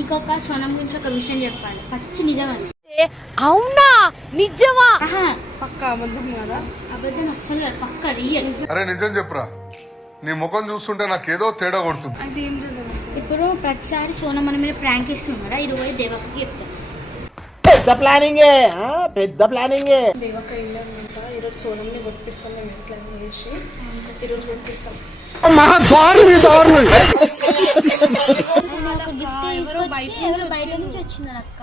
నీకు ఒక సోనం గురించి ఒక విషయం చెప్పాలి. పచ్చి నిజం అది అవునా? నిజమా? పక్క అబద్ధం కదా? అబద్ధం అస్సలు కాదు. పక్క రియల్. అరే నిజం చెప్పురా. నీ ముఖం చూస్తుంటే నాకేదో తేడా కొడుతుంది. అది ఇప్పుడు ప్రతిసారి సోనం మన మీద ప్రాంక్ వేస్తున్నారా ఇది పోయి దేవక్కకి చెప్తాను పెద్ద ప్లానింగే? పెద్ద ప్లానింగే. దేవక ఇల్లంట ఈరోజు సోనంని కొట్టిస్తాం మేము ఇంట్లో చేసి ఈరోజు కొట్టిస్తాం మహా దారుణి దారుణి బయట నుంచి వచ్చింది అక్క.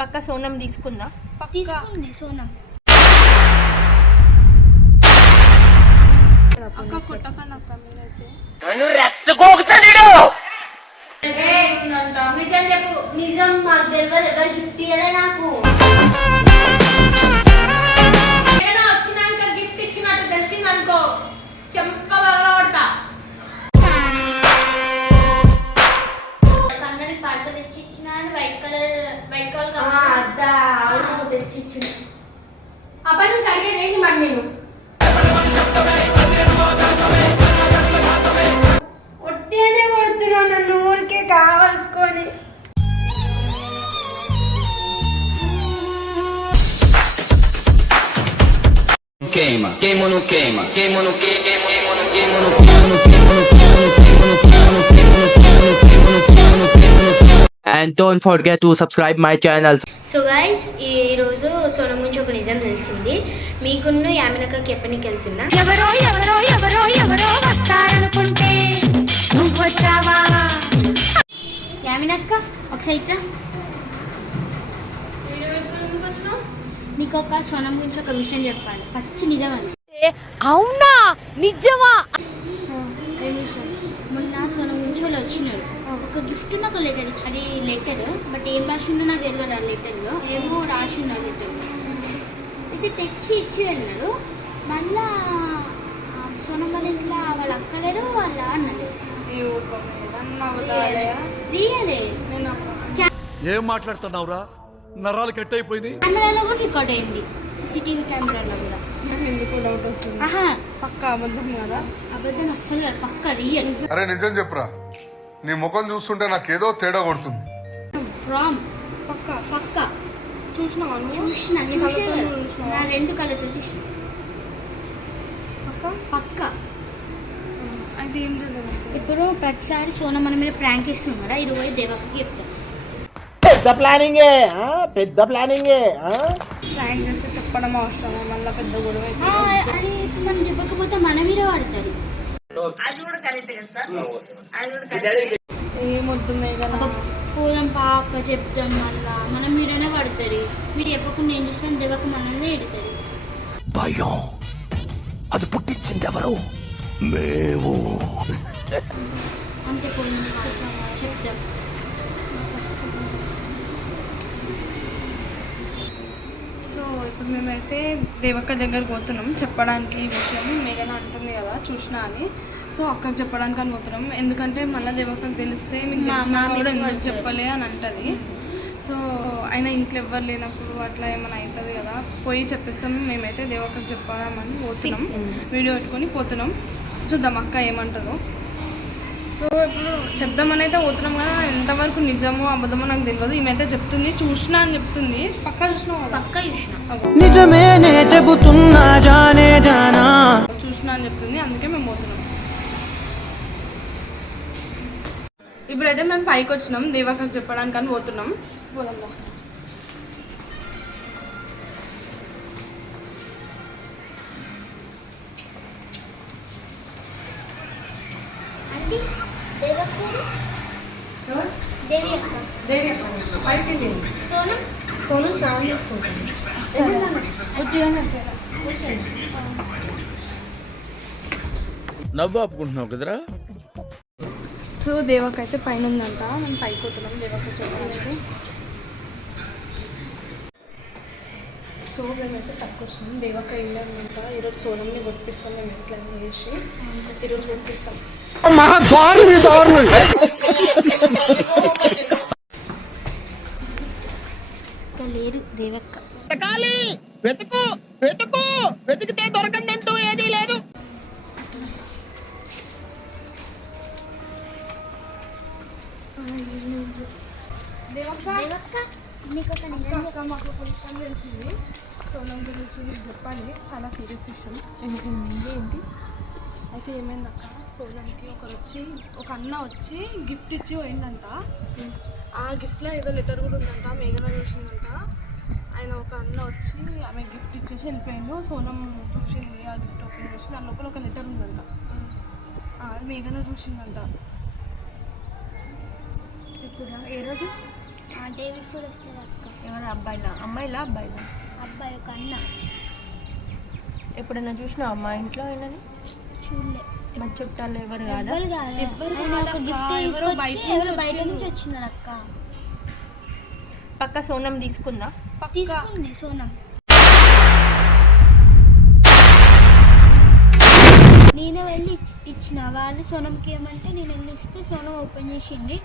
పక్క సోనం తీసుకుందా? తీసుకుంది సోనం. అక్క కొట్టకండి అక్క మీరైతే నిజం చెప్పు. నిజం నాకు తెలియదు ఎవరు గిఫ్ట్ ఇయ్యలే నాకు. వైట్ కలర్ వైట్ కలర్ అద్దా తెచ్చి ఇచ్చిన అబ్బాయి నుంచి అడిగేది ఏంటి మరి నేను ఒట్టేనే కొడుతున్నావు నన్ను ఊరికే కావలసుకొని queima, queima no queima, queima no queima, queima no queima queima no queima And don't forget to subscribe my channel. So guys ఈరోజు సోనం గురించి ఒక నిజం తెలిసింది. మీకున్న యామినకకి చెప్పనికి వెళ్తున్నా ఎవరో ఎవరో ఎవరో ఎవరో వస్తారనుకుంటే నువ్వు వచ్చావా? యామినక్క ఒకసారి ఇట్రా. వచ్చినావు నీకు ఒక సోనం గురించి ఒక విషయం చెప్పాలి. పచ్చి నిజం అది అవునా? నిజమా? సోనం గురించి వాళ్ళు వచ్చినాడు. ఒక గిఫ్ట్ నాకు లెటర్ ఇచ్చి అది లెటర్ బట్ ఏం రాసి ఉందో నాకు తెలియదు ఆ లెటర్లో ఏమో రాసి ఉండే లెటర్ అయితే తెచ్చి ఇచ్చి వెళ్ళినాడు మళ్ళా సోనం వాళ్ళ ఇంట్లో వాళ్ళ అక్కలేడు వాళ్ళ అన్నలేదు రియలే. ఏం మాట్లాడుతున్నావురా? నరాలు కట్ అయిపోయింది కెమెరాలో కూడా రికార్డ్ అయింది. సీసీటీవీ కెమెరాలో కూడా. ఎందుకు డౌట్ వస్తుంది. ఆహా. పక్క అబద్ధం కదా? అబద్ధం అస్సలు కాదు పక్క రియల్ అరే నిజం చెప్పురా. నీ ముఖం చూస్తుంటే నాకేదో తేడా కొడుతుంది. రామ్ పక్క. పక్క. చూసినావా నువ్వు? చూసిన నీ చూసే కళ్ళతో కదా. నువ్వు చూసినావా? నా రెండు కళ్ళతో చూసిన. పక్క? పక్క. అది ఏం తెలియదు ఇప్పుడు ప్రతిసారి సోనం మన మీద ప్రాంక్ వేస్తున్నారా ఇది పోయి దేవక్కకి చెప్తాను పెద్ద ప్లానింగే ఆ? పెద్ద ప్లానింగే ఆ? ప్రాంక్ చేస్తే చెప్పడం అవసరమా మళ్ళీ పెద్ద గొడవ అది మనం చెప్పకపోతే మన మీద పడతారు ఏమొద్దున్నాయి కదా. పోదాం పాప చెప్తాం మళ్ళా. మనం మీదనే పడతారు మీరు చెప్పకుండా ఏం చేస్తాం దేవక్క మనల్ని ఎడతారు భయం. అది పుట్టించింది ఎవరు మేము. అంతే పోయింది. చెప్తాం సో ఇప్పుడు మేమైతే దేవక్క దగ్గరకు పోతున్నాం. చెప్పడానికి ఈ విషయం మేఘన అంటుంది కదా చూసినా అని. సో అక్కకి చెప్పడానికి అని పోతున్నాం. ఎందుకంటే మళ్ళీ దేవక్కకి తెలిస్తే మీకు కూడా ఎందుకు? చెప్పలే అని అంటది. సో అయినా ఇంట్లో ఎవ్వరు లేనప్పుడు అట్లా ఏమైనా అవుతుంది కదా పోయి చెప్పేస్తాం. మేమైతే దేవక్కకి చెప్పదామని పోతున్నాం. వీడియో పెట్టుకొని పోతున్నాం. చూద్దాం అక్క ఏమంటుందో. సో ఇప్పుడు చెప్దామని అయితే పోతున్నాం కదా ఎంతవరకు నిజమో అబద్ధమో నాకు తెలియదు ఈమె చెప్తుంది చూసినా అని చెప్తుంది. పక్కా పక్క చూసిన. అగో. నిజమేనే చెబుతున్నా జానే జానా. చూసినా అని చెప్తుంది అందుకే మేము పోతున్నాం. ఇప్పుడైతే మేము పైకి వచ్చినాం దేవాకకు చెప్పడానికి అని పోతున్నాం. పోదాం. దేవి అక్క సోనం? సోను స్నానం చేసుకుంటాం నవ్వు ఆపుకుంటున్నావు కదరా? సో దేవక అయితే పైన ఉందంట మేము పైకి పోతున్నాం. దేవక చెప్పడానికి సో మేమైతే తక్కువ వచ్చినాం. దేవక అనమాట ఈరోజు సోనంని కొట్టిస్తాం మేము ఎట్లా చేసి. ఈరోజు కొట్టిస్తాం. మహా దారుణి దారుణి లేరు దేవక్క. వెతకాలి వెతుకు వెతుకు. వెతికితే దొరకందంటూ ఏదీ లేదు. సో నాకు గురించి చెప్పాలి. చాలా సీరియస్ విషయం. ఏంటి? అయితే ఏమైంది అక్క సోనంకి ఒకరు వచ్చి ఒక అన్న వచ్చి గిఫ్ట్ ఇచ్చి పోయిందంట ఆ గిఫ్ట్లో ఏదో లెటర్ కూడా ఉందంట మేఘన చూసిందంట ఆయన ఒక అన్న వచ్చి ఆమె గిఫ్ట్ ఇచ్చేసి వెళ్ళిపోయిండు. సోనం చూసింది ఆ గిఫ్ట్ ఓపెన్ చేసి దాని లోపల ఒక లెటర్ ఉందంట. మేఘన చూసిందంట. ఇప్పుడు ఏ రోజు? డేవిడ్ కూడా వస్తుంది అక్క ఎవరు? అబ్బాయిలా అమ్మాయిలా? అబ్బాయిలా అబ్బాయి ఒక అన్న. ఎప్పుడైనా చూసినావా మా ఇంట్లో అయినది చూడలే. మా చుట్టాలు ఎవరు కాదా? ఎవరు కాదు. ఎవ్వరు ఆయన ఒక కాదక్క, గిఫ్ట్ ఎవరో తీసుకొచ్చి బయట నుంచి ఎవరో బయట వచ్చిండ్రు. నుంచి వచ్చినారు అక్క. పక్క సోనం తీసుకుందా? తీసుకుంది సోనం. నేనే వెళ్ళి ఇచ్- ఇచ్చిన. వాళ్ళు సోనంకి ఏమంటే నేను వెళ్ళి ఇస్తే సోనం ఓపెన్ చేసింది.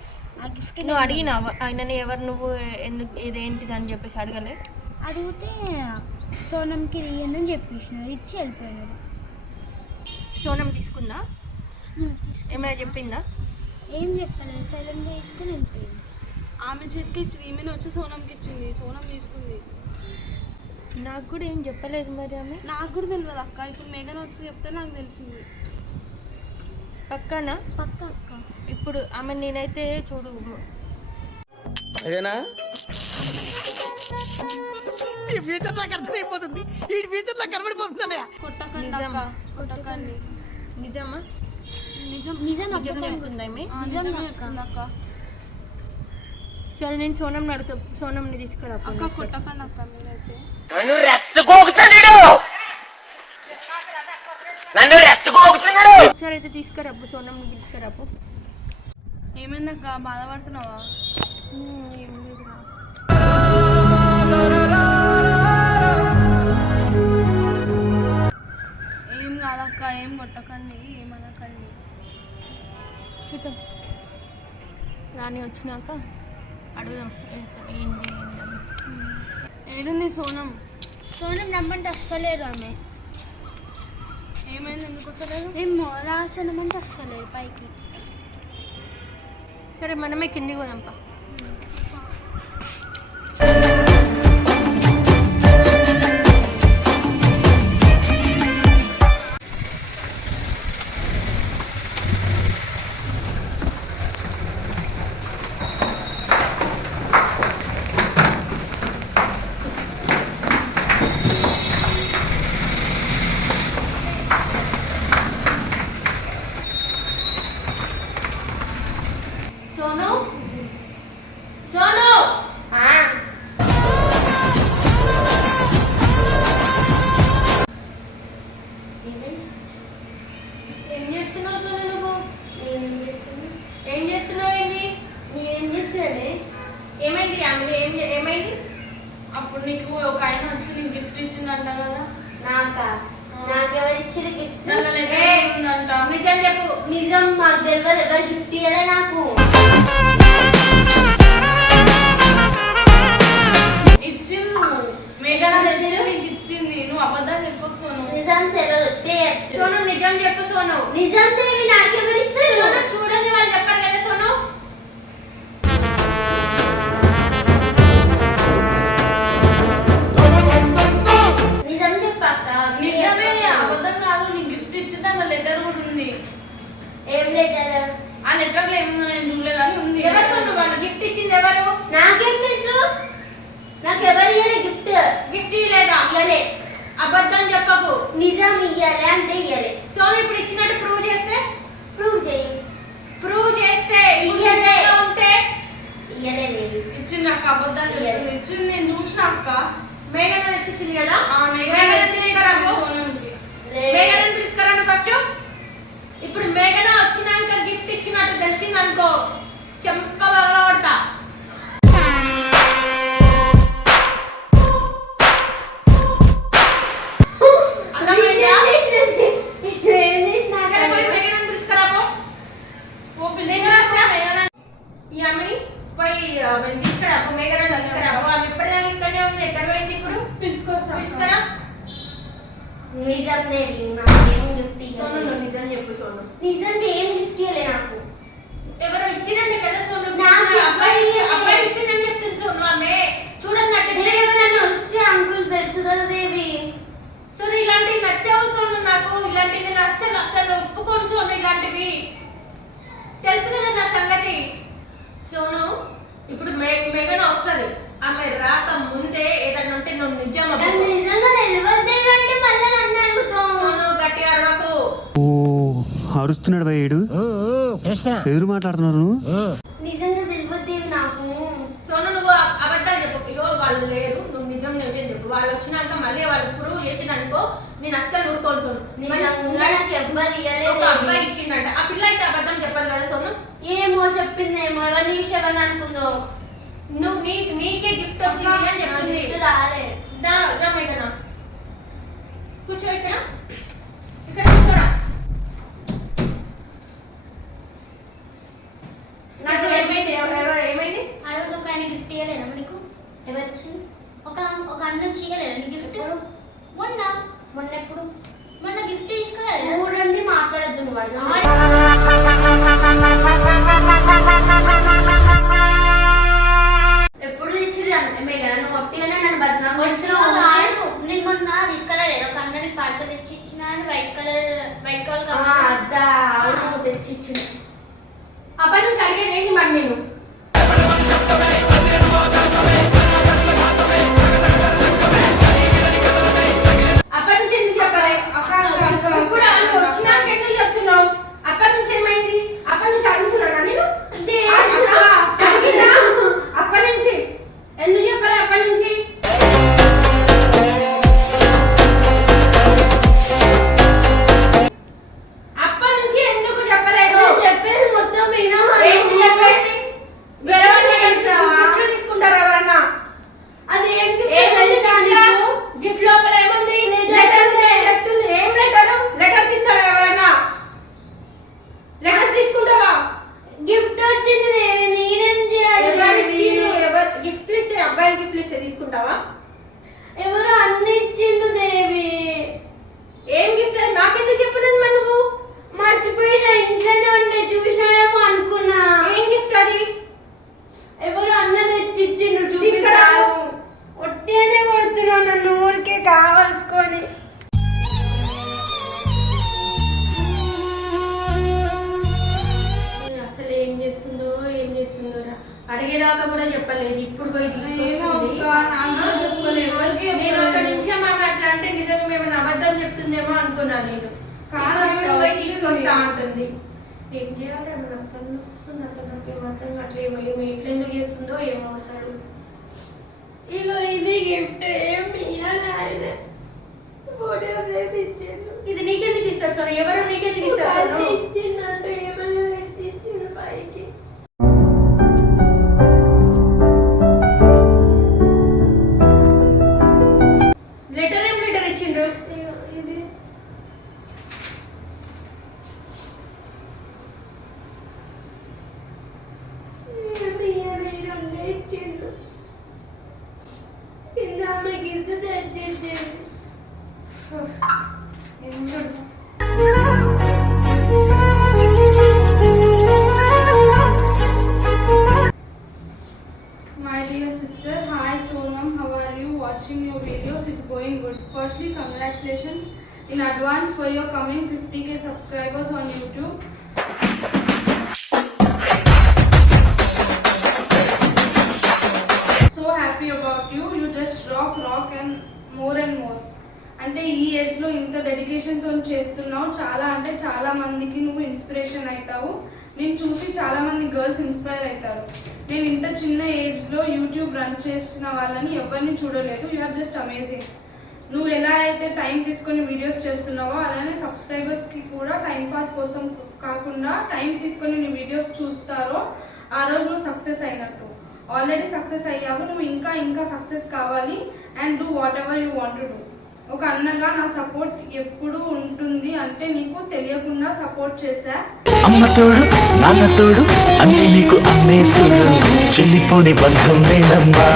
ఆ గిఫ్ట్ నువ్వు అడిగినావా? ఆయనని ఎవరు నువ్వు ఎందుకు ఇదేంటిది అని చెప్పేసి అడగలే? అడిగితే సోనంకి ఇయ్యండి అని చెప్పేసిన ఇచ్చి వెళ్ళిపోయినాడు. సోనం తీసుకుందా? హ్మ్, తీసుకు ఏమైనా చెప్పిందా? ఏం చెప్పలేదు సైలెంట్గా తీసుకుని వెళ్ళిపోయింది. ఆమె చేతికి ఇచ్చి ఈమెను వచ్చి సోనంకి ఇచ్చింది సోనం తీసుకుంది. నాకు కూడా ఏం చెప్పలేదు మరి ఆమె. నాకు కూడా తెలియదు అక్క ఇప్పుడు మేఘన వచ్చి చెప్తే నాకు తెలిసింది. పక్కన? పక్క అక్క. ఇప్పుడు ఆమె నేనైతే చూడు. అదేనా కొట్టకండి నిజం. అక్క కొట్టకండి నిజమా నిజం నిజం అక్క నిజం. చెప్తుందా ఆ, నిజం నిజమే అక్క. సరే నేను సోనం అడుగుతా సోనంని తీసుకురా అక్క కొట్టకండి అక్క మీరైతే. సరే అయితే తీసుకురాపు సోనంని తీసుకురాపు ఏమైందక్క? బాధపడుతున్నావా? ఏం వచ్చినాక అడుగుదాం. ఏంటి. ఏడుంది సోనం? సోనం రమ్మంటే వస్తలేరు ఆమె. ఏమైంది ఎందుకు వస్తలేదు? ఏమో రా సోనం అంటే వస్తలేరు పైకి. సరే మనమే కిందికి పోదాంపా అప్పుడు నీకు ఒక ఆయన వచ్చి నీకు గిఫ్ట్ ఇచ్చిందంట కదా? నాకా? నాకెవరు ఇచ్చిన గిఫ్ట్ ఉందంట నిజం చెప్పు. నిజం మాకు తెలియదు ఎవరు గిఫ్ట్ ఇయ్యలే నాకు. నువ్వు మేఘన తెచ్చి నీకు ఇచ్చింది. నువ్వు అబద్ధాలు చెప్పకు సోను. నిజం తెలియదు. సోను నిజం చెప్పు సోను. నిజం తెలివి నాకెవరు ఇస్తారు సోను చూడండి వాళ్ళు చెప్పారు కదా లెటర్ ఆ లెటర్లో ఏముందో నేను చూడలే కానీ ఉంది. ఎవరు వాళ్ళు? గిఫ్ట్ ఇచ్చింది ఎవరు? నాకేం తెలుసు. నాకు ఎవరు ఇయ్యలే గిఫ్ట్. గిఫ్ట్ ఇవ్వలేదా ఇయ్యలే. అబద్ధం చెప్పకు. నిజం ఇయ్యలే అంటే ఇయ్యలే. సోను ఇప్పుడు ఇచ్చినట్టు ప్రూవ్ చేస్తే? ప్రూవ్ చేయి. ప్రూవ్ చేస్తే ఇయ్యలే. ఉంటే? ఇయ్యలే లేదు ఇచ్చింది అక్క అబద్ధాలు చెప్తుంది. ఇచ్చింది నేను చూసిన అక్క. మేఘన తెచ్చిచ్చింది కదా. మేఘన తీసుకురండి ఫస్ట్ అనుకో చెంప నచ్చావు సోను నాకు. ఇలాంటివి నేను అస్సలు అస్సలు ఒప్పుకోను సోను ఇలాంటివి. తెలుసు కదా నా సంగతి. సోను ఇప్పుడు మె మెగన వస్తుంది. ఆమె రాక ముందే ఏదన్నా ఉంటే నువ్వు నిజం నాకు సోను గట్టిగా అరవకు. ఓ అరుస్తున్నాడు భయ్యుడు ఎదురు మాట్లాడుతున్నారు నువ్వు? నిజంగా తెలియదు నాకు. సోను నువ్వు అబ- అబద్ధాలు చెప్పు ఇగో వాళ్ళు లేరు నువ్వు నిజం నిజం చెప్పు వాళ్ళు వచ్చినాక మళ్ళీ వాళ్ళు ప్రూవ్ చేసిననుకో నేను అస్సలు ఊరుకోను అబ్బాయి ఇచ్చిందంట ఆ పిల్ల అయితే అబద్ధం చెప్పాలి కదా సోను? ఏమో చెప్పిందేమో ఎవరిని ఎవరిని అనుకుందో. నువ్వు నీ నీకే గిఫ్ట్ వచ్చింది అని చెప్తుంది. రాలే. దా రా మేఘన కూర్చో ఇక్కడ. ఇక్కడ కూర్చోరా. నాకు ఏమైంది? ఏమైంది? ఆ రోజు ఒక ఆయన గిఫ్ట్ ఇవ్వలేనా నీకు? ఎవరు ఇచ్చింది ఒక ఒక అన్న నీ గిఫ్ట్ మొన్న? మొన్న ఎప్పుడు? మొన్న గిఫ్ట్ తీసుకురాలేదు? చూడండి మాట్లాడద్దు చేయాలి నాకు కళ్ళు వస్తుంది అసలు నాకు ఏం అర్థం కావట్లేదు ఏమో ఏమో ఎట్లా ఎందుకు చేస్తుందో ఏమో అసలు ఇగో ఇది గిఫ్ట్ ఏం ఇయ్యాలి ఆయన ఫోటో ఇది నీకెందుకు ఇస్తారు సార్? ఎవరు నీకెందుకు ఇస్తారు My dear sister, hi Sonam, how are you? Watching your videos, it's going good. Firstly, congratulations in advance for your coming 50k subscribers on YouTube. డెడికేషన్తో చేస్తున్నావు. చాలా అంటే చాలా మందికి నువ్వు ఇన్స్పిరేషన్ అవుతావు నేను చూసి చాలా మంది గర్ల్స్ ఇన్స్పైర్ అవుతారు నేను ఇంత చిన్న ఏజ్లో యూట్యూబ్ రన్ చేసిన వాళ్ళని ఎవరిని చూడలేదు. యు ఆర్ జస్ట్ అమేజింగ్ నువ్వు ఎలా అయితే టైం తీసుకొని వీడియోస్ చేస్తున్నావో అలానే సబ్స్క్రైబర్స్కి కూడా టైం పాస్ కోసం కాకుండా టైం తీసుకొని నీ వీడియోస్ చూస్తారో ఆ రోజు నువ్వు సక్సెస్ అయినట్టు. ఆల్రెడీ సక్సెస్ అయ్యావు. నువ్వు ఇంకా ఇంకా సక్సెస్ కావాలి. And do whatever you want do ఒక అన్నగా నా సపోర్ట్ ఎప్పుడు ఉంటుంది అంటే నీకు తెలియకుండా సపోర్ట్ చేశా. అమ్మ తోడు నాన్న తోడు అన్ని నీకు అన్నే చూడు చెల్లిపోని బంధం లేదమ్మా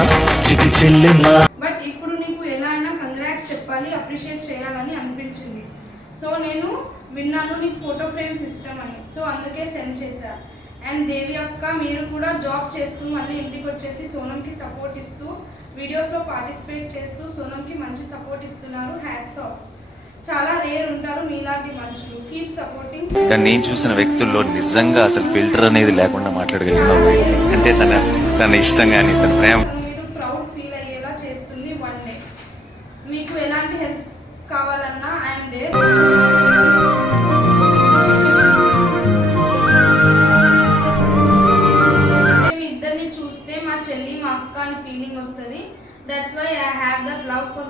చిటి చెల్లెమ్మా. బట్ ఇప్పుడు నీకు ఎలా అయినా కంగ్రాట్స్ చెప్పాలి అప్రిషియేట్ చేయాలని అనిపించింది. సో నేను విన్నాను నీకు ఫోటో ఫ్రేమ్స్ ఇష్టం అని. సో అందుకే సెండ్ చేశా. అండ్ దేవి మీరు కూడా జాబ్ చేస్తూ మళ్ళీ ఇంటికి వచ్చేసి సోనంకి సపోర్ట్ ఇస్తూ వీడియోస్లో పార్టిసిపేట్ చేస్తూ సోనంకి మంచి సపోర్ట్ ఇస్తున్నారు హ్యాట్స్ ఆఫ్. చాలా రేర్ ఉంటారు మీలాంటి మనుషులు. Keep supporting. కానీ నేను చూసిన వ్యక్తుల్లో నిజంగా అసలు ఫిల్టర్ అనేది లేకుండా మాట్లాడగలిగిన అంటే తన తన ఇష్టం కానీ తన ప్రేమ. మీరు ప్రౌడ్ ఫీల్ అయ్యేలా చేస్తుంది వన్ డే మీకు ఎలాంటి హెల్ప్ కావాలన్నా I'm there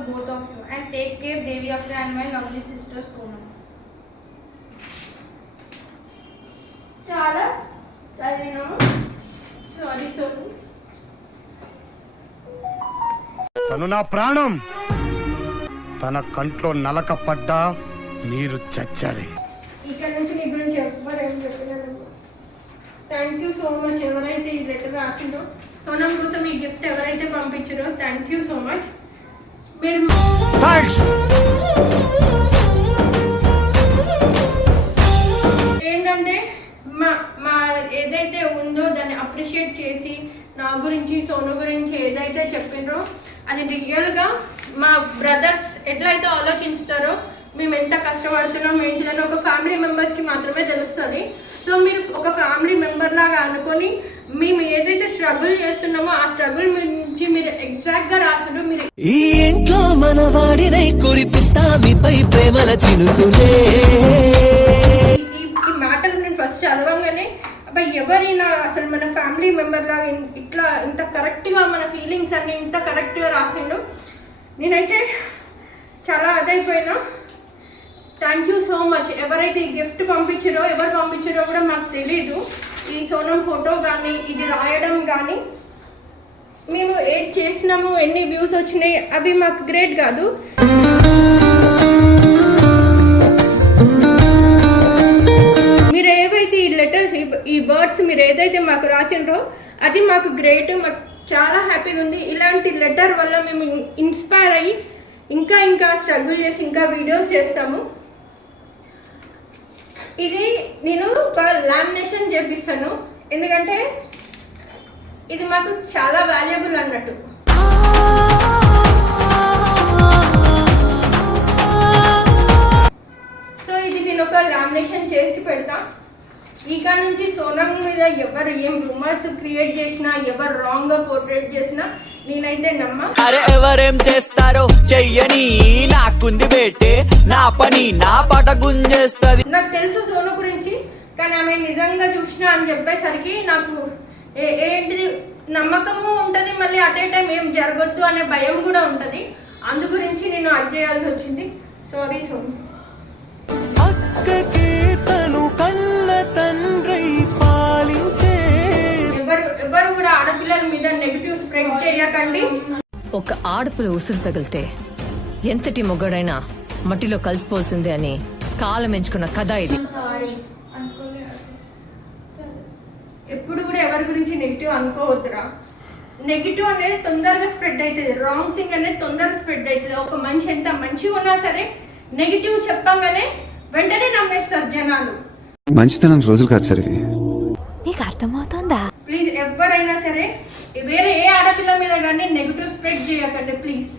both of you and take care Devi అక్క and my lovely sister Sonam చాలా చదివినాము సారీ సోను తను నా ప్రాణం. తన కంట్లో నలక పడ్డా మీరు చచ్చారే. ఇక్కడ నుంచి నీ గురించి ఎవ్వరు ఏం చెప్పలేదు థ్యాంక్ యూ సో మచ్ ఎవరైతే ఈ లెటర్ రాసిందో సోనం కోసం ఈ గిఫ్ట్ ఎవరైతే పంపించారో థ్యాంక్ యూ సో మచ్ మీరు థ్యాంక్స్ ఏంటంటే మా మా ఏదైతే ఉందో దాన్ని అప్రిషియేట్ చేసి నా గురించి సోను గురించి ఏదైతే చెప్పిండ్రో అది రియల్గా మా బ్రదర్స్ ఎట్లయితే ఆలోచిస్తారో మేము ఎంత కష్టపడుతున్నాం ఏంటిదని ఒక ఫ్యామిలీ మెంబర్స్కి మాత్రమే తెలుస్తుంది. సో మీరు ఒక ఫ్యామిలీ మెంబర్ లాగా అనుకొని మేము ఏదైతే స్ట్రగుల్ చేస్తున్నామో ఆ స్ట్రగుల్ నుంచి మీరు ఎగ్జాక్ట్గా రాసిండ్రు మీరు ఈ ఇంట్లో మన వాడినై కురిపిస్తా మీపై ప్రేమల చినుకులే. ఈ మాటలు నేను ఫస్ట్ చదవంగానే అబ్బాయి ఎవరైనా అసలు మన ఫ్యామిలీ మెంబర్ లాగా ఇట్లా ఇంత కరెక్ట్గా మన ఫీలింగ్స్ అన్ని ఇంత కరెక్ట్గా రాసిండు. నేనైతే చాలా అదైపోయినా. థ్యాంక్ యూ సో మచ్ ఎవరైతే ఈ గిఫ్ట్ పంపించారో ఎవరు పంపించారో కూడా నాకు తెలీదు. ఈ సోనం ఫోటో కానీ ఇది రాయడం కానీ మేము ఏది చేసినాము ఎన్ని వ్యూస్ వచ్చినాయి అవి మాకు గ్రేట్ కాదు. మీరు ఏవైతే ఈ లెటర్స్ ఈ వర్డ్స్ మీరు ఏదైతే మాకు రాసిండ్రో అది మాకు గ్రేట్ మాకు చాలా హ్యాపీగా ఉంది. ఇలాంటి లెటర్ వల్ల మేము ఇన్స్పైర్ అయ్యి ఇంకా ఇంకా స్ట్రగుల్ చేసి ఇంకా వీడియోస్ చేస్తాము. ఇది నేను ఒక లామినేషన్ చేపిస్తాను. ఎందుకంటే ఇది మాకు చాలా వాల్యుబుల్ అన్నట్టు. సో ఇది నేను ఒక లామినేషన్ చేసి పెడతాను ఇక నుంచి సోనం మీద ఎవరు ఏం రూమర్స్ క్రియేట్ చేసినా ఎవరు రాంగ్గా పోర్ట్రేట్ చేసినా నేనైతే నమ్మ. అరే ఎవరేం చేస్తారో చెయ్యని నాకుంది బేటే. నా పని నా పట గుంజేస్తది. నాకు తెలుసు సోను గురించి కానీ ఆమె నిజంగా చూసినా అని చెప్పేసరికి నాకు ఏంటిది నమ్మకము ఉంటుంది మళ్ళీ అట్ ఏ టైం ఏం జరగొద్దు అనే భయం కూడా ఉంటుంది. అందు గురించి నేను అది చేయాల్సి వచ్చింది. సారీ సోను. తండ్రి పాలించే. ఎవరు ఎవరు కూడా ఆడపిల్లల మీద నెగిటివ్ స్ప్రెడ్ చేయకండి. ఒక ఆడపిల్ల ఉసురు తగిలితే ఎంతటి మొగ్గడైనా మట్టిలో కలిసిపోల్సిందే అని కాలం ఎంచుకున్న కథ ఇది. సారీ ఎప్పుడు కూడా ఎవరి గురించి నెగిటివ్ అనుకోవద్దురా. నెగిటివ్ అనేది తొందరగా స్ప్రెడ్ అవుతుంది రాంగ్ థింగ్ అనేది తొందరగా స్ప్రెడ్ అవుతుంది ఒక మనిషి ఎంత మంచిగా ఉన్నా సరే నెగిటివ్ చెప్పంగానే వెంటనే నమ్మేస్తారు జనాలు. మంచితనం రోజులు కాదు సరే నీకు అర్థమవుతోందా? ప్లీజ్ ఎవరైనా సరే వేరే ఏ ఆడపిల్ల మీద కానీ నెగిటివ్ స్ప్రెడ్ చేయకండి ప్లీజ్